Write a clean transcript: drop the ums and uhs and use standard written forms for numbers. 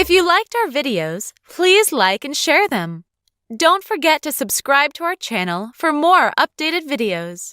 If you liked our videos, please like and share them. Don't forget to subscribe to our channel for more updated videos.